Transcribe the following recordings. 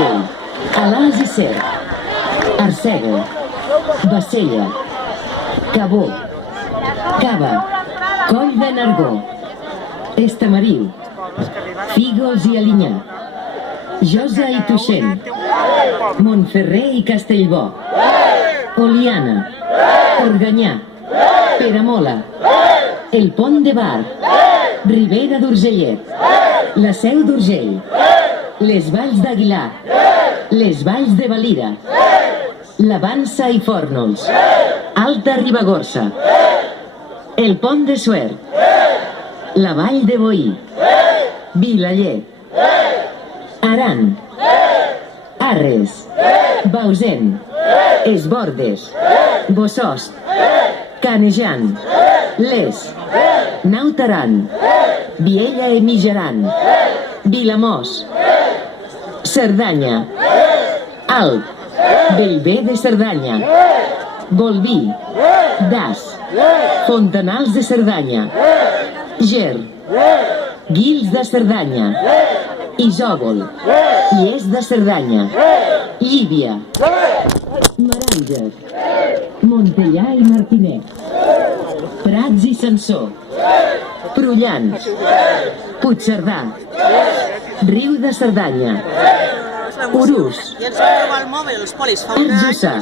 Palafrugell, Alàs i Cerc, Arsèguel, Bassella, Cabó, Cava, Coll de Nargó, Estamariu, Fígols i Alinyà, Josa i Tuixén, Montferrer i Castellbò, Oliana, Organyà, Peramola, el Pont de Bar, Ribera d'Urgellet, la Seu d'Urgell, les Valls d'Aguilar, les Valls de Valira, la Vansa i Fórnols, Alta Ribagorça, el Pont de Suert, la Vall de Boí, Vilallet, Aran, Arres, Bausen, Es Bordes, Bossòst, Canejan, Les, Naut Aran, Viella i Mijaran, Vilamós, Cerdanya, Alp, Bellver de Cerdanya, Bolví, Das, Fontanals de Cerdanya, Ger, Guils de Cerdanya, Isòvol, Lles de Cerdanya, Llívia, Meranges, Montellà i Martinet, Prats i Sansor, Prullans, Puigcerdà, Riu de Cerdanya, Urús, Arjussà,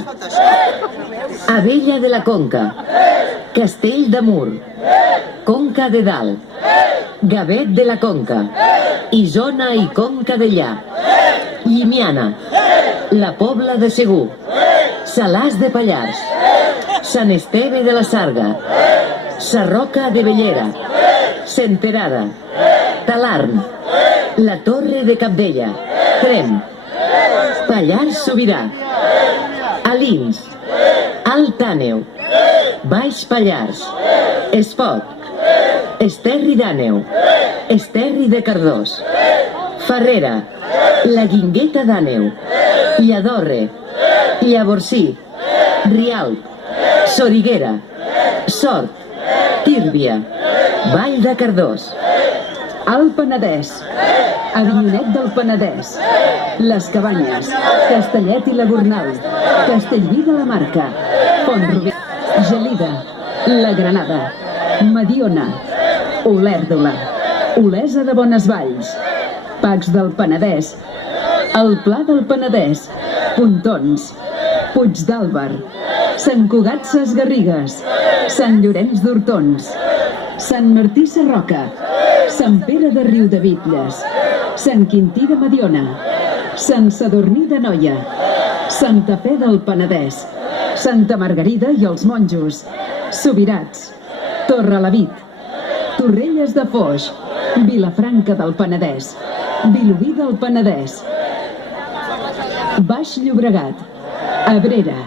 Abella de la Conca, Castell de Mur, Conca de Dalt, Gavet de la Conca, Isona i Conca Dellà, Llimiana, la Pobla de Segur, Salàs de Pallars, Sant Esteve de la Sarga, Sarroca de Bellera, Senterada, Talarn, la Torre de Cabdella, Tremp, Pallars Sobirà, Alins, Alt Àneu, Baix Pallars, Espot, Esterri d'Àneu, Esterri de Cardós, Farrera, la Guingueta d'Àneu, Lladorre, Llavorsí, Rialp, Soriguera, Sort, Tírvia, Vall de Cardós, Alt Penedès, Avinyonet del Penedès, Les Cabanyes, Castellet i la Gornal, Castellví de la Marca, Font-rubí, Gelida, la Granada, Mediona, Olèrdola, Olesa de Bonesvalls, Pacs del Penedès, el Pla del Penedès, Pontons, Puigdàlber, Sant Cugat Sesgarrigues, Sant Llorenç d'Hortons, Sant Martí Sarroca, Sant Pere de Riudebitlles, Sant Quintí de Mediona, Sant Sadurní d'Anoia, Santa Fe del Penedès, Santa Margarida i els Monjos, Subirats, Torrelavit, Torrelles de Foix, Vilafranca del Penedès, Vilobí del Penedès, Baix Llobregat, Abrera,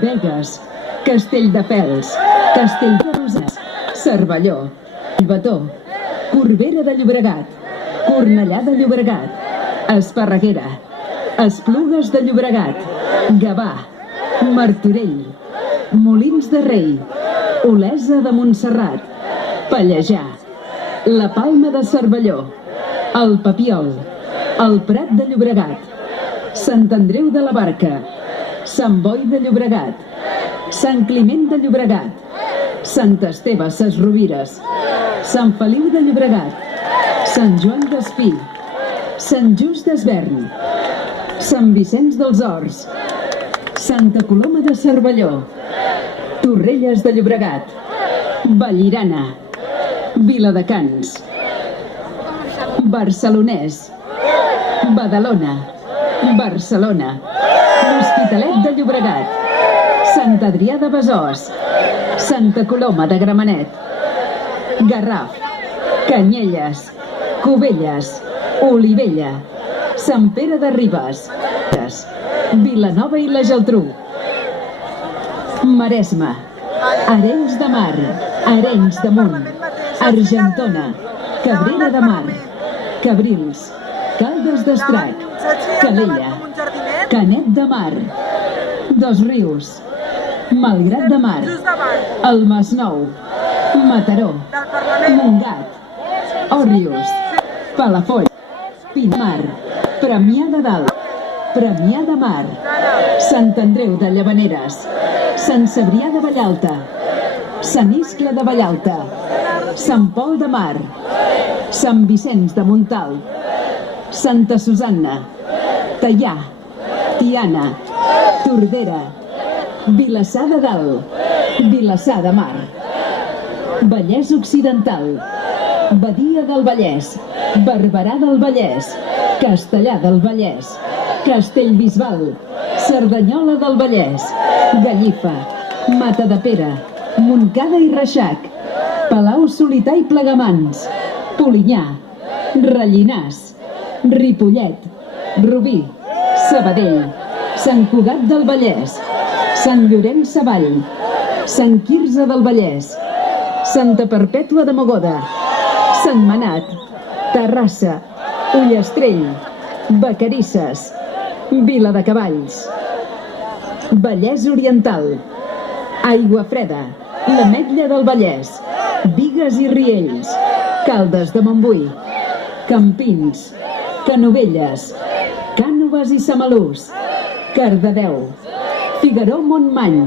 Begues, Castelldefels, Castellterrosses, Cervelló, Bató, Corbera de Llobregat, Cornellà de Llobregat, Esparreguera, Esplugues de Llobregat, Gavà, Martorell, Molins de Rei, Olesa de Montserrat, Pallejà, la Palma de Cervelló, el Papiol, el Prat de Llobregat, Sant Andreu de la Barca, Sant Boi de Llobregat, Sant Climent de Llobregat, Sant Esteve Sesrovires, Sant Feliu de Llobregat, Sant Joan d'Espí, Sant Just d'Esvern, Sant Vicenç dels Horts, Santa Coloma de Cervelló, Torrelles de Llobregat, Vallirana, Viladecans, Barcelonès, Badalona, Barcelona, l'Hospitalet de Llobregat, Sant Adrià de Besòs, Santa Coloma de Gramenet, Garraf, Canyelles, Cubelles, Olivella, Sant Pere de Ribes, Vilanova i la Geltrú, Maresme, Arenys de Mar, Arenys de Munt, Argentona, Cabrera de Mar, Cabrils, Caldes d'Estrac, Calella, Canet de Mar, Dosrius, Malgrat de Mar, el Masnou, Mataró, Montgat, Òrrius, Palafolls, Pinamar, Premià de Dalt, Premià de Mar, Sant Andreu de Llavaneres, Sant Cebrià de Vallalta, Sant Iscle de Vallalta, Sant Pol de Mar, Sant Vicenç de Montalt, Santa Susanna, Teià, Tiana, Tordera, Vilassar de Dalt, Vilassar de Mar, Vallès Occidental, Badia del Vallès, Barberà del Vallès, Castellar del Vallès, Castellbisbal, Cerdanyola del Vallès, Gallifa, Matadepera, Montcada i Reixac, Palau-solità i Plegamans, Polinyà, Rellinars, Ripollet, Rubí, Sabadell, Sant Cugat del Vallès, Sant Llorenç Savall, Sant Quirze del Vallès, Santa Perpètua de Mogoda, Sentmenat, Terrassa, Ullastrell, Vacarisses, Viladecavalls, Vallès Oriental, Aiguafreda, l'Ametlla del Vallès, Bigues i Riells, Caldes de Montbui, Campins, Canovelles, Cànoves i Samalús, Cardedeu, Figaró-Montmany,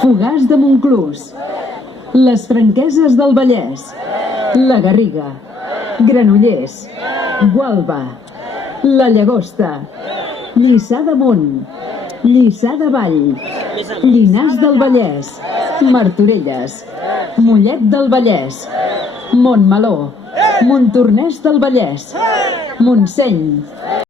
Fogars de Montclús, les Franqueses del Vallès, la Garriga, Granollers, Gualba, la Llagosta, Lliçà d'Amunt, Lliçà de Vall, Llinars del Vallès, Martorelles, Mollet del Vallès, Montmeló, Montornès del Vallès, Montseny,